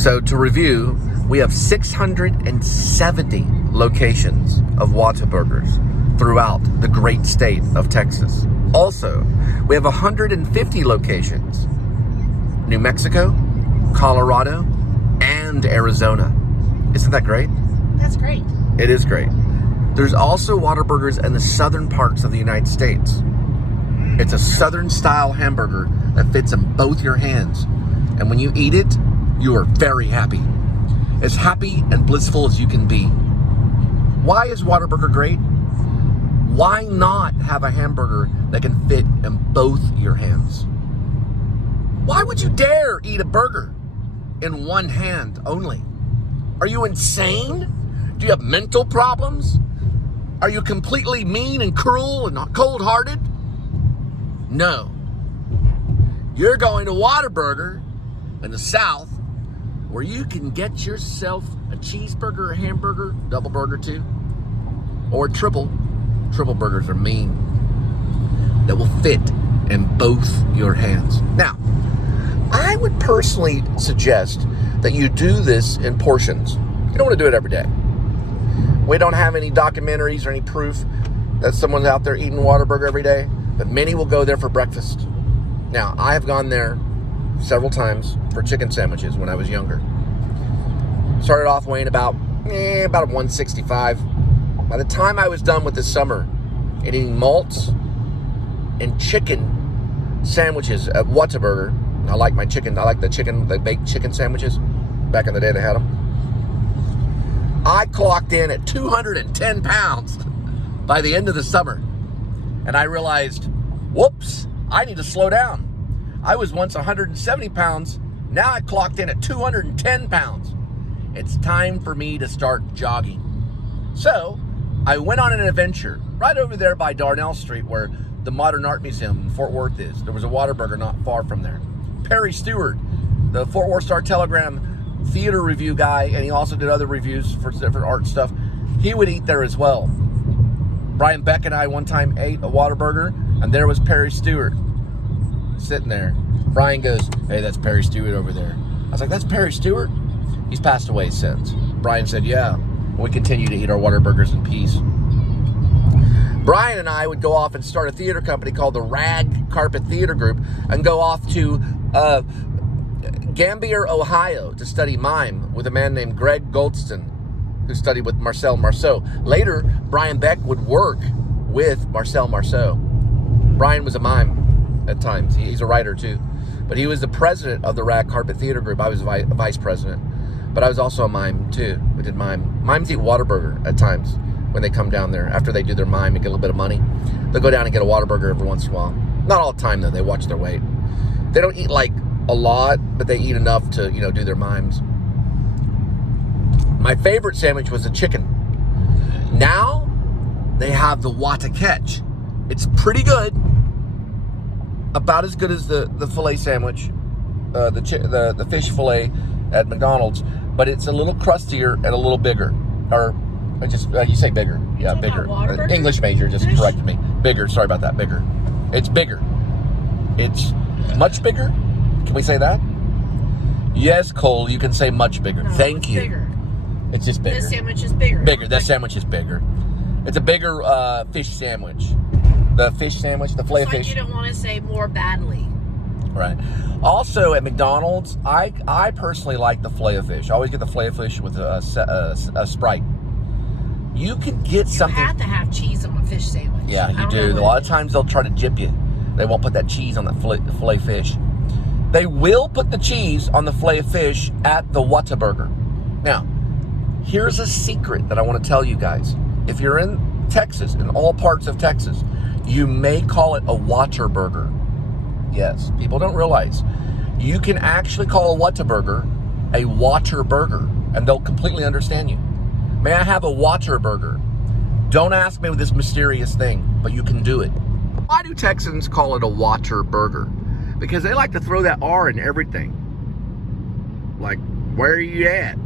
So to review, we have 670 locations of Whataburgers throughout the great state of Texas. Also, we have 150 locations: New Mexico, Colorado, and Arizona. Isn't that great? That's great. It is great. There's also Whataburgers in the southern parts of the United States. It's a southern style hamburger that fits in both your hands. And when you eat it, you are very happy. As happy and blissful as you can be. Why is Whataburger great? Why not have a hamburger that can fit in both your hands? Why would you dare eat a burger in one hand only? Are you insane? Do you have mental problems? Are you completely mean and cruel and cold-hearted? No. You're going to Whataburger in the South, where you can get yourself a cheeseburger, a hamburger, double burger too, or triple. Triple burgers are mean. That will fit in both your hands. Now, I would personally suggest that you do this in portions. You don't want to do it every day. We don't have any documentaries or any proof that someone's out there eating Whataburger every day, but many will go there for breakfast. Now, I have gone there several times for chicken sandwiches when I was younger. Started off weighing about 165. By the time I was done with this summer and eating malts and chicken sandwiches at Whataburger, I like my chicken. I like the baked chicken sandwiches. Back in the day, they had them. I clocked in at 210 pounds by the end of the summer. And I realized, whoops, I need to slow down. I was once 170 pounds. Now I clocked in at 210 pounds. It's time for me to start jogging. So I went on an adventure right over there by Darnell Street, where the Modern Art Museum in Fort Worth is. There was a Whataburger not far from there. Perry Stewart, the Fort Worth Star-Telegram theater review guy, and he also did other reviews for different art stuff. He would eat there as well. Brian Beck and I one time ate a Whataburger, and there was Perry Stewart sitting there. Brian goes, "Hey, that's Perry Stewart over there." I was like, "That's Perry Stewart?" He's passed away since. Brian said, "Yeah." We continue to eat our Whataburgers in peace. Brian and I would go off and start a theater company called the Rag Carpet Theater Group and go off to Gambier, Ohio to study mime with a man named Greg Goldston, who studied with Marcel Marceau. Later, Brian Beck would work with Marcel Marceau. Brian was a mime at times. He's a writer too. But he was the president of the Rag Carpet Theater Group. I was a vice president. But I was also a mime too. We did mime. Mimes eat Whataburger at times when they come down there. After they do their mime and get a little bit of money, they'll go down and get a Whataburger every once in a while. Not all the time though. They watch their weight. They don't eat like a lot, but they eat enough to, do their mimes. My favorite sandwich was the chicken. Now they have the Whata Catch. It's pretty good. About as good as the filet sandwich, the fish fillet at McDonald's, but it's a little crustier and a little bigger. Or you say bigger? Yeah, bigger. English major just corrected me. Bigger. Sorry about that. Bigger. It's bigger. It's much bigger. Can we say that? Yes, Cole, you can say much bigger. No, Thank you. Bigger. It's just bigger. This sandwich is bigger. Bigger. That sandwich is bigger. It's a bigger fish sandwich. The fish sandwich, the filet of fish. You don't want to say more badly. Right. Also, at McDonald's, I personally like the filet of fish. I always get the filet of fish with a Sprite. You can get something. You have to have cheese on a fish sandwich. Yeah, you do. A lot of times they'll try to jip you. They won't put that cheese on the filet fish. They will put the cheese on the filet of fish at the Whataburger. Now, here's a secret that I want to tell you guys. If you're in Texas, in all parts of Texas, you may call it a Whataburger. Yes, people don't realize. You can actually call a Whataburger a Waterburger, and they'll completely understand you. May I have a Whataburger? Don't ask me with this mysterious thing, but you can do it. Why do Texans call it a Whataburger? Because they like to throw that R in everything. Like, where are you at?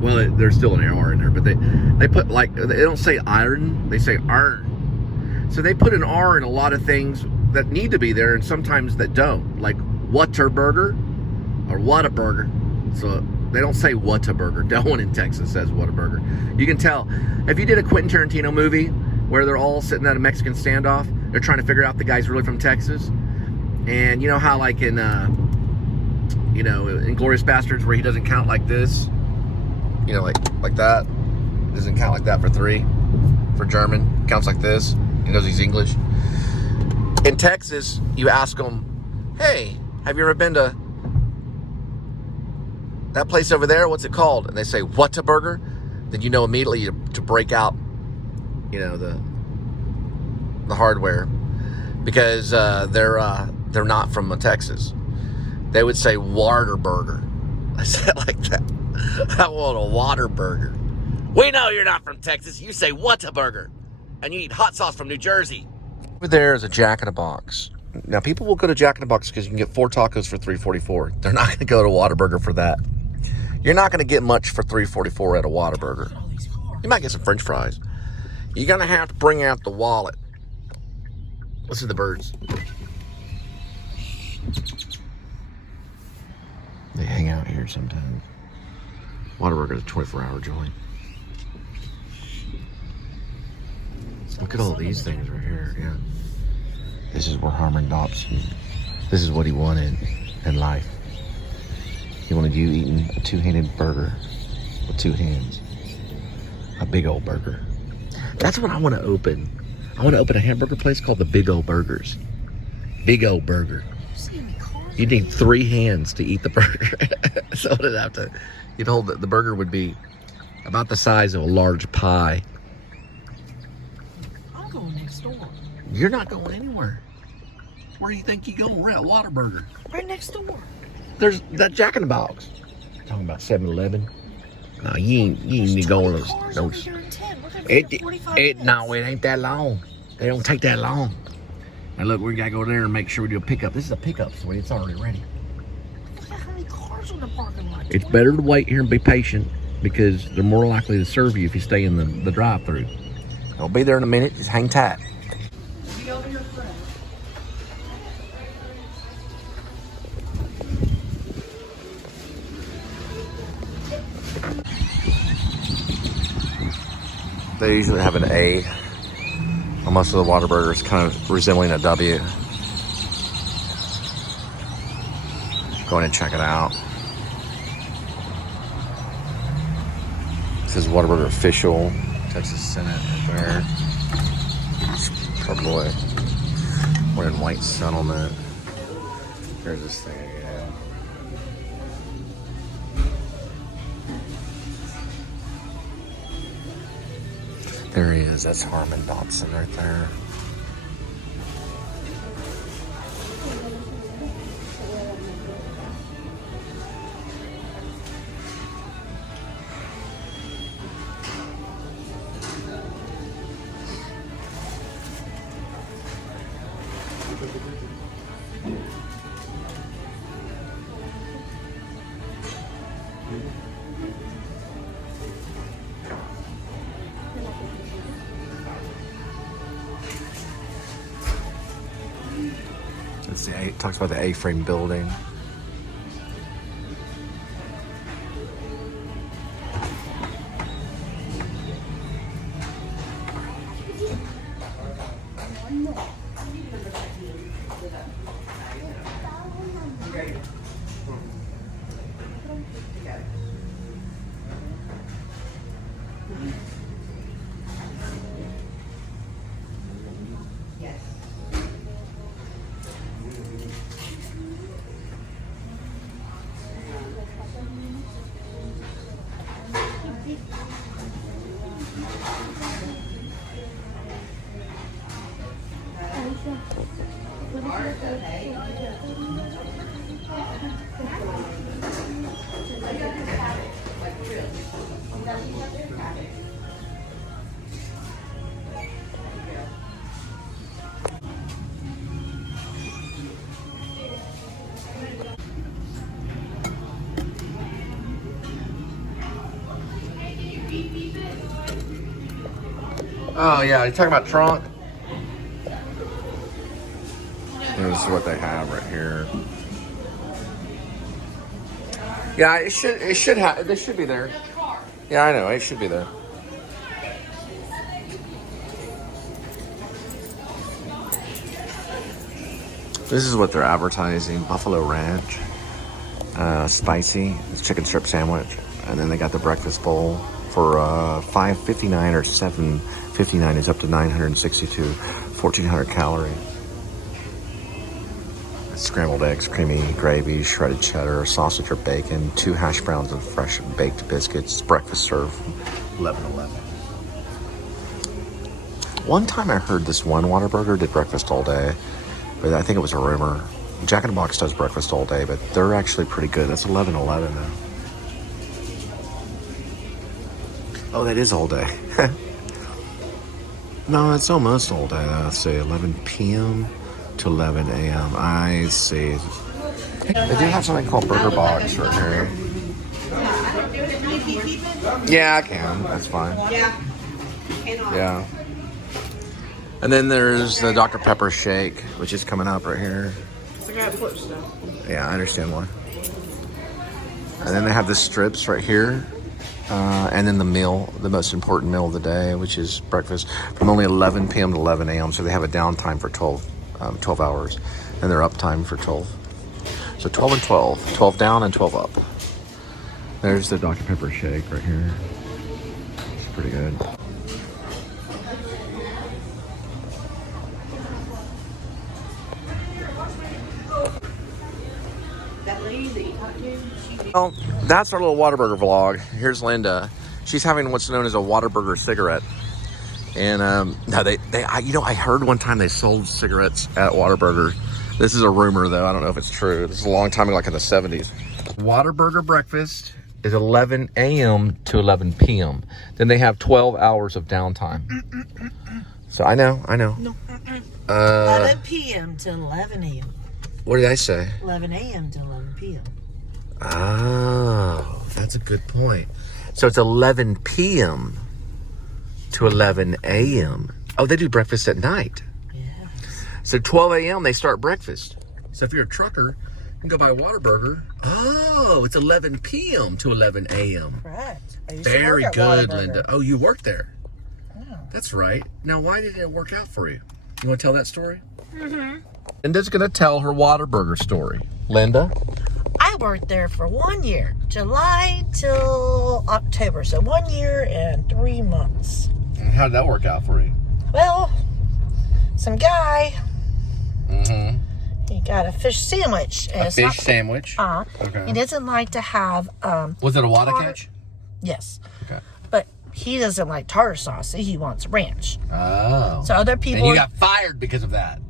Well, there's still an R in there, but they put, like, they don't say iron, they say iron. So they put an R in a lot of things that need to be there and sometimes that don't. Like Whataburger, or Whataburger. So they don't say Whataburger. No one in Texas says Whataburger. You can tell. If you did a Quentin Tarantino movie where they're all sitting at a Mexican standoff, they're trying to figure out the guy's really from Texas. And you know how like in, you know, Inglourious Bastards where he doesn't count like this? You know, like that. Doesn't count like that for 3. For German, counts like this. He knows he's English. In Texas, you ask them, hey, have you ever been to that place over there? What's it called? And they say, Whataburger. Then you know immediately to break out, you know, the hardware. Because they're not from Texas. They would say Whataburger. I said it like that. I want a Whataburger. We know you're not from Texas. You say Whataburger. And you eat hot sauce from New Jersey. Over there is a Jack in the Box. Now, people will go to Jack in the Box because you can get 4 tacos for $3.44. They're not going to go to Whataburger for that. You're not going to get much for $3.44 at a Whataburger. You might get some French fries. You're going to have to bring out the wallet. Listen to the birds. They hang out here sometimes. Whataburger is a 24-hour joint. Look at all these things right here, yeah. This is where Harmon Dobson, this is what he wanted in life. He wanted you eating a 2-handed burger with 2 hands. A big old burger. That's what I want to open. I want to open a hamburger place called the Big Old Burgers. Big Old Burger. You need 3 hands to eat the burger. So it'd have to, you'd hold the burger would be about the size of a large pie. I'm going next door. You're not going anywhere. Where do you think you're going? We're at Whataburger. Right next door. There's that Jack in the Box. Talking about 7-Eleven. No, you ain't going to those. No, it ain't that long. They don't take that long. Now look, we gotta go there and make sure we do a pickup. This is a pickup, so it's already ready. Look at how many cars on the parking lot. It's better to wait here and be patient because they're more likely to serve you if you stay in the drive-thru. I'll be there in a minute. Just hang tight. They usually have an A on most of the Whataburgers, kind of resembling a W. Go in and check it out. This is Whataburger official. Texas Senate right there. Our boy. Wearing white settlement. Here's this thing again. There he is. That's Harmon Dobson right there. It talks about the A-frame building. Oh yeah, you talking about trunk? This is what they have right here. Yeah, it should have. They should be there. Yeah, I know. It should be there. This is what they're advertising: Buffalo Ranch, spicy chicken strip sandwich, and then they got the breakfast bowl for $5.59 or $7.59. Is up to 962, 1,400 calories. Scrambled eggs, creamy gravy, shredded cheddar, sausage or bacon, 2 hash browns and fresh baked biscuits. Breakfast served from 11:11. One time I heard this one Whataburger did breakfast all day, but I think it was a rumor. Jack in the Box does breakfast all day, but they're actually pretty good. That's 11:11 now. Oh, that is all day. No, it's almost all day. Let's say 11 p.m. to 11 a.m. I see. They do have something called Burger Box right here. Yeah, I can. That's fine. Yeah. And then there's the Dr. Pepper shake, which is coming up right here. Yeah, I understand why. And then they have the strips right here. And then the meal, the most important meal of the day, which is breakfast from only 11 p.m. to 11 a.m. So they have a downtime for 12 hours, and their uptime for 12. So 12 and 12. 12 down and 12 up. There's the Dr. Pepper shake right here. It's pretty good. Well, that's our little Whataburger vlog. Here's Linda. She's having what's known as a Whataburger cigarette. And no, I heard one time they sold cigarettes at Whataburger. This is a rumor though. I don't know if it's true. This is a long time ago, like in the 70s. Whataburger breakfast is 11 a.m. to 11 p.m. Then they have 12 hours of downtime. So I know. No, 11 p.m. to 11 a.m. What did I say? 11 a.m. to 11 p.m. Oh, that's a good point. So it's 11 p.m. to 11 a.m. Oh, they do breakfast at night. Yes. So 12 a.m. they start breakfast. So if you're a trucker, you can go buy a Whataburger. Oh, it's 11 p.m. to 11 a.m. Correct. Very good, Linda. Oh, you worked there. Yeah. That's right. Now, why did it work out for you? You want to tell that story? Mm-hmm. Linda's going to tell her Whataburger story. Linda? I worked there for 1 year, July till October. So 1 year and 3 months. And how did that work out for you? Well, some guy, Mm-hmm. he got a fish sandwich. A fish sandwich? Okay. He doesn't like to have... Was it a Whata catch? Yes. Okay. But he doesn't like tartar sauce. He wants ranch. Oh. So other people... And you got fired because of that.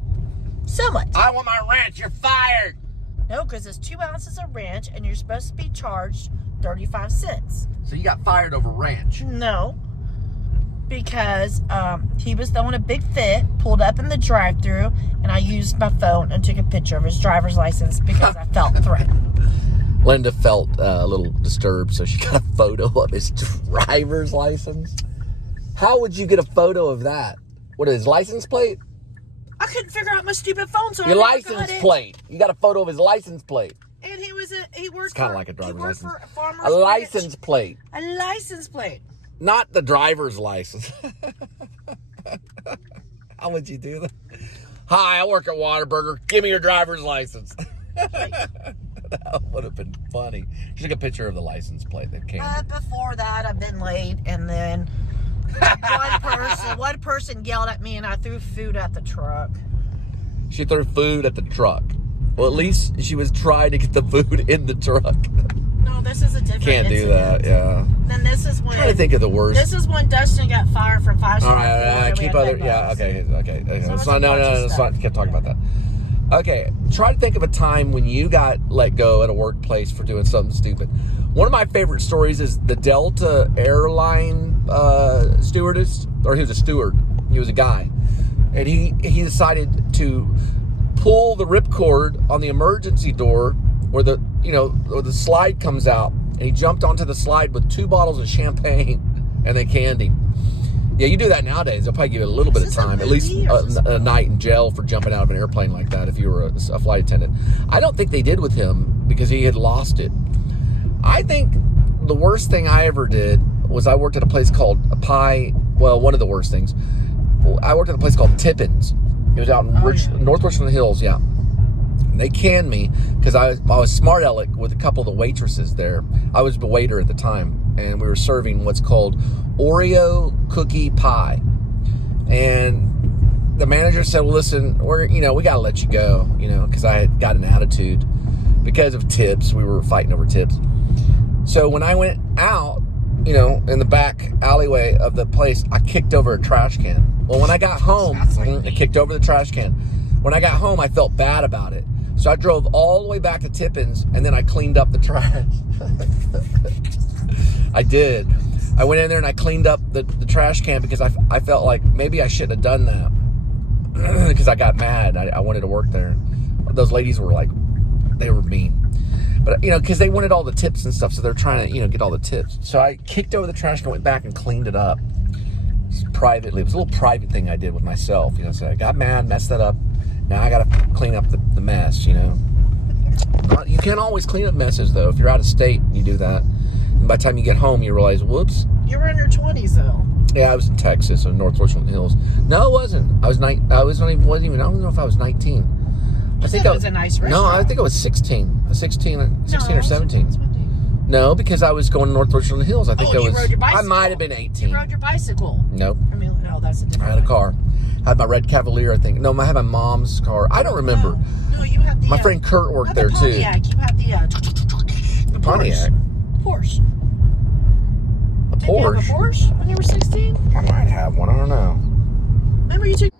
Somewhat. I want my ranch. You're fired. No, because it's 2 ounces of ranch, and you're supposed to be charged 35 cents. So you got fired over ranch. No, because he was throwing a big fit, pulled up in the drive-thru, and I used my phone and took a picture of his driver's license because I felt threatened. Linda felt a little disturbed, so she got a photo of his driver's license. How would you get a photo of that? What is his license plate? I couldn't figure out my stupid phone, so Your I never got license it. plate. You got a photo of his license plate. And he worked It's kind of for, like a driver's he worked license. for Farmer's A license Ranch. plate. A license plate. Not the driver's license. How would you do that? Hi, I work at Whataburger. Give me your driver's license. That would have been funny. She took a picture of the license plate that came. Before that, I've been late, and then one person yelled at me, and I threw food at the truck. She threw food at the truck. Well, at least she was trying to get the food in the truck. No, this is a different Can't do incident. that, yeah. Then this is when... I'm trying to think of the worst. This is when Dustin got fired from 5-star. All right, keep other... Yeah, okay. So Let's not, no, let's not can't talk about that. Okay, try to think of a time when you got let go at a workplace for doing something stupid. One of my favorite stories is the Delta airline stewardess, or he was a steward. He was a guy. And he decided to pull the ripcord on the emergency door where where the slide comes out. And he jumped onto the slide with 2 bottles of champagne, and they canned him. Yeah, you do that nowadays. They'll probably give you a little bit of time, at least a night in jail for jumping out of an airplane like that if you were a flight attendant. I don't think they did with him because he had lost it. I think the worst thing I ever did was I worked at a place called a Pie. Well, one of the worst things. I worked at a place called Tippins. It was out in North Richland Hills, yeah. And they canned me because I was smart aleck with a couple of the waitresses there. I was the waiter at the time, and we were serving what's called Oreo cookie pie. And the manager said, well, listen, we got to let you go, because I had got an attitude because of tips. We were fighting over tips. So when I went out, in the back alleyway of the place, I kicked over a trash can. Well, when I got home, I kicked over the trash can. When I got home, I felt bad about it. So I drove all the way back to Tippins, and then I cleaned up the trash. I did. I went in there and I cleaned up the trash can because I felt like maybe I shouldn't have done that because I got mad. I wanted to work there. Those ladies were like, they were mean. But, because they wanted all the tips and stuff, so they're trying to, get all the tips. So I kicked over the trash can, went back and cleaned it up privately. It was a little private thing I did with myself. So I got mad, messed that up. Now I got to clean up the mess, You can't always clean up messes, though. If you're out of state, you do that. And by the time you get home, you realize, whoops. You were in your 20s, though. Yeah, I was in Texas, in North Richland Hills. No, it wasn't. I don't know if I was 19. I think it was a nice restaurant. No, I think I was 16. 16 or 17. No, because I was going to North Richland Hills. I think I was. Rode your bicycle. I might have been 18. You rode your bicycle. Nope. No, that's a different. I had a car. I had my red Cavalier, I think. No, I had my mom's car. I don't remember. No, you had the. My friend Kurt worked there too. You had the Pontiac. Porsche. A Porsche. Did you have a Porsche when you were 16? I might have one. I don't know. Remember you took.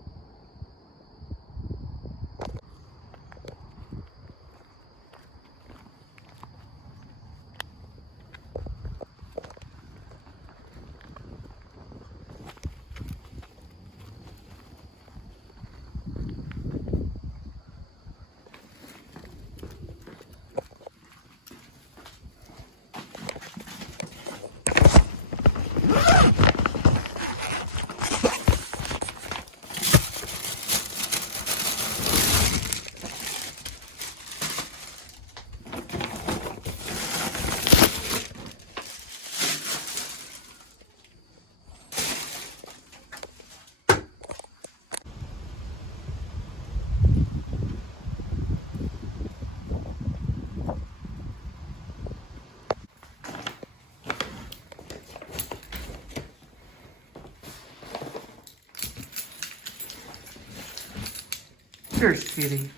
Sure, sweetie.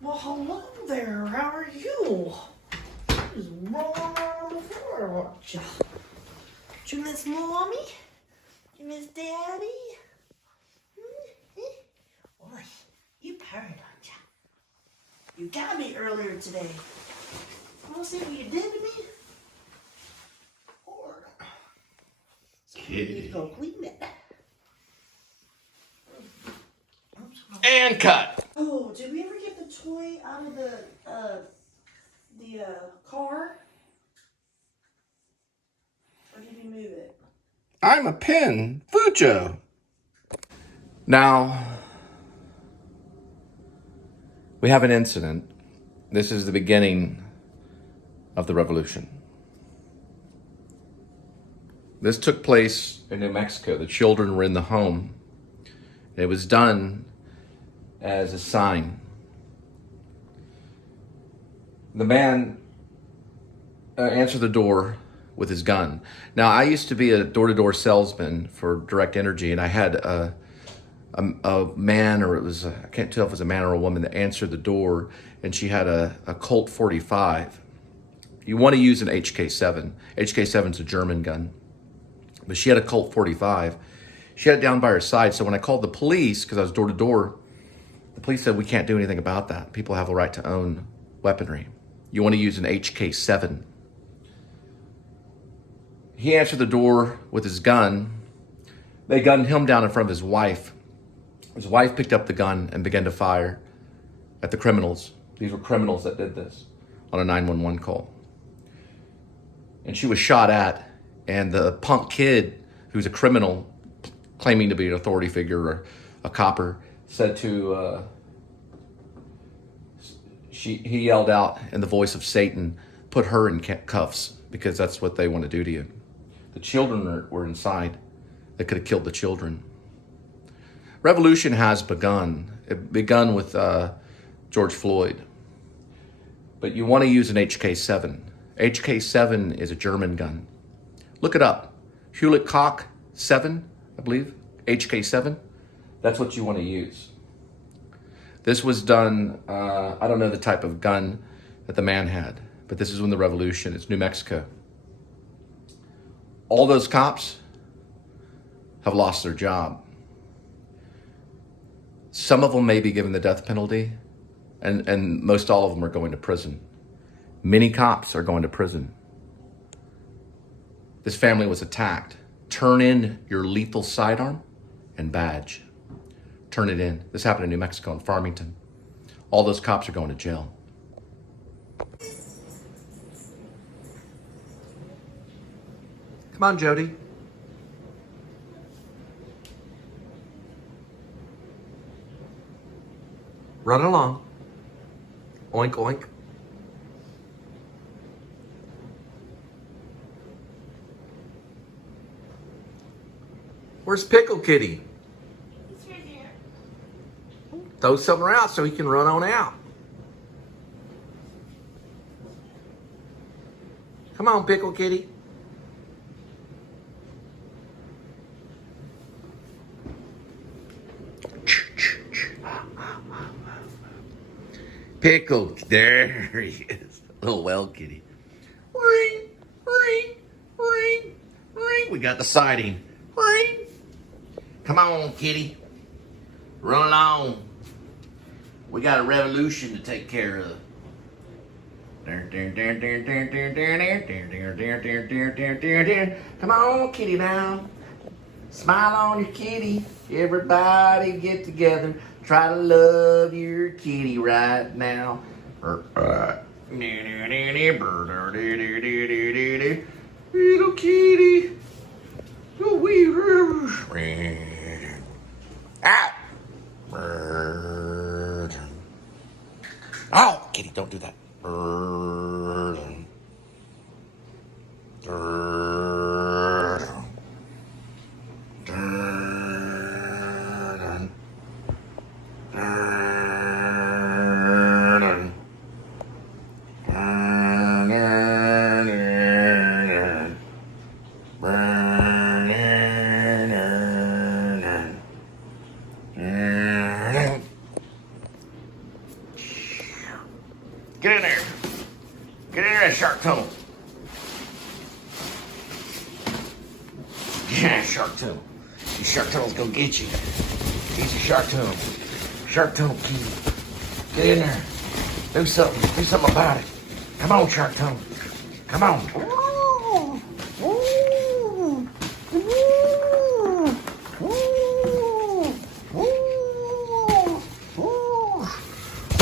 Well, hello there. How are you? Just rolling around the floor, aren't you? Do you miss mommy? Do you miss daddy? Boy, you purred, aren't you? You got me earlier today. Want to see what you did to me? Or you need to go clean it. And cut. Oh, did we ever get the toy out of the car? Or did you move it? I'm a pin. Fujo. Now, we have an incident. This is the beginning of the revolution. This took place in New Mexico. The children were in the home. It was done as a sign. The man answered the door with his gun. Now, I used to be a door-to-door salesman for Direct Energy, and I had a man, or I can't tell if it was a man or a woman, that answered the door, and she had a Colt 45. You want to use an HK7. HK7 is a German gun. But she had a Colt 45. She had it down by her side. So when I called the police, because I was door to door, the police said, we can't do anything about that. People have the right to own weaponry. You want to use an HK7. He answered the door with his gun. They gunned him down in front of his wife. His wife picked up the gun and began to fire at the criminals. These were criminals that did this on a 911 call. And she was shot at, and the punk kid, who's a criminal, claiming to be an authority figure or a copper, said to, he yelled out in the voice of Satan, put her in cuffs, because that's what they want to do to you. The children were inside. They could have killed the children. Revolution has begun. It begun with George Floyd. But you want to use an HK7. HK7 is a German gun. Look it up. Hewlett Koch 7, I believe, HK7. That's what you want to use. This was done, I don't know the type of gun that the man had, but this is when the revolution, it's New Mexico. All those cops have lost their job. Some of them may be given the death penalty, and most all of them are going to prison. Many cops are going to prison. This family was attacked. Turn in your lethal sidearm and badge. Turn it in. This happened in New Mexico, in Farmington. All those cops are going to jail. Come on, Jody. Run along. Oink, oink. Where's Pickle Kitty? He's right here. Throw something out so he can run on out. Come on, Pickle Kitty. Pickle, there he is. Little well kitty. Ring, ring, ring, ring. We got the sighting. Ring. Come on, kitty. Run along. We got a revolution to take care of. Come on, kitty now. Smile on your kitty. Everybody get together. Try to love your kitty right now. Little kitty. Oh, wee. Ow. Oh, kitty, don't do that. Get in there. Get in there, shark tunnel. Yeah, shark tunnel. These shark tunnels gonna get you. These are shark tunnel. Shark tunnel key. Get in there. Do something. Do something about it. Come on, shark tunnel. Come on.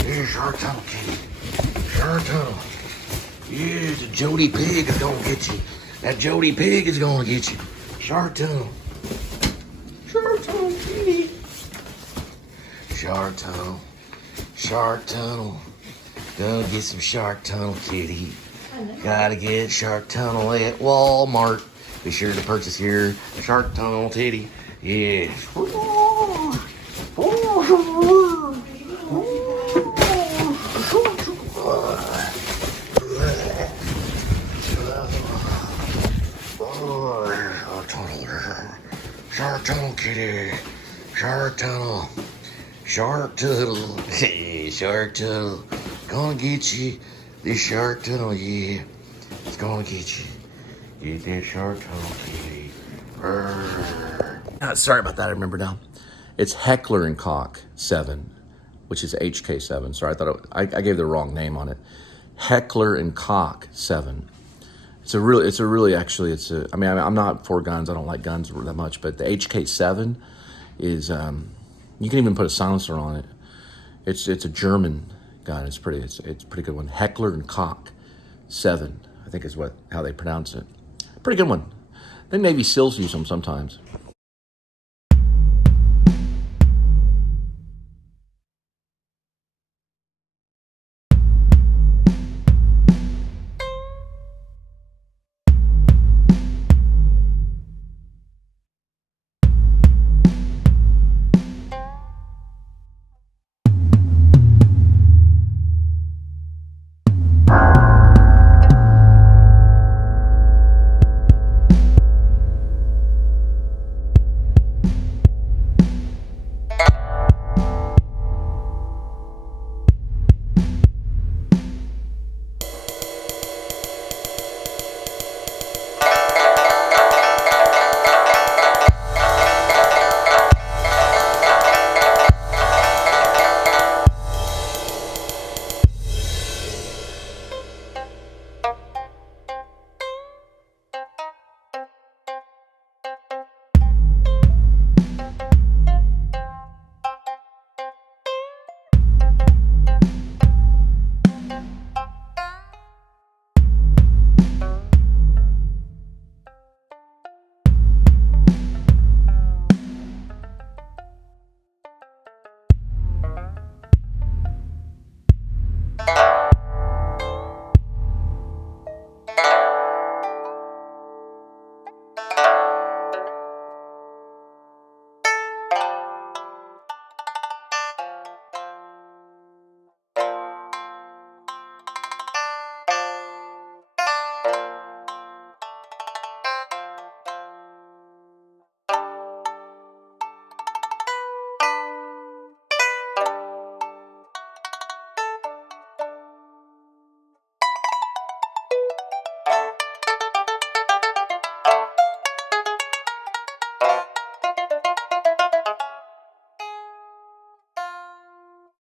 Yeah, shark tunnel key. Shark tunnel. Yeah, the Jody Pig is gonna get you. That Jody Pig is gonna get you. Shark tunnel. Shark tunnel, kitty. Shark tunnel. Shark tunnel. Gonna get some shark tunnel, kitty. Gotta get shark tunnel at Walmart. Be sure to purchase your shark tunnel, titty. Yeah. Shark tunnel, kitty. Shark tunnel. Shark tunnel. Hey, shark tunnel. Gonna get you. This shark tunnel, yeah. It's gonna get you. Get that shark tunnel, kitty. Sorry about that, I remember now. It's Heckler and Koch 7, which is HK7. Sorry, I thought I gave the wrong name on it. Heckler and Koch 7. I mean, I'm not for guns. I don't like guns that much, but the HK7 is, you can even put a silencer on it. It's a German gun. It's a pretty good one. Heckler and Koch 7, I think is how they pronounce it. Pretty good one. The Navy SEALs use them sometimes.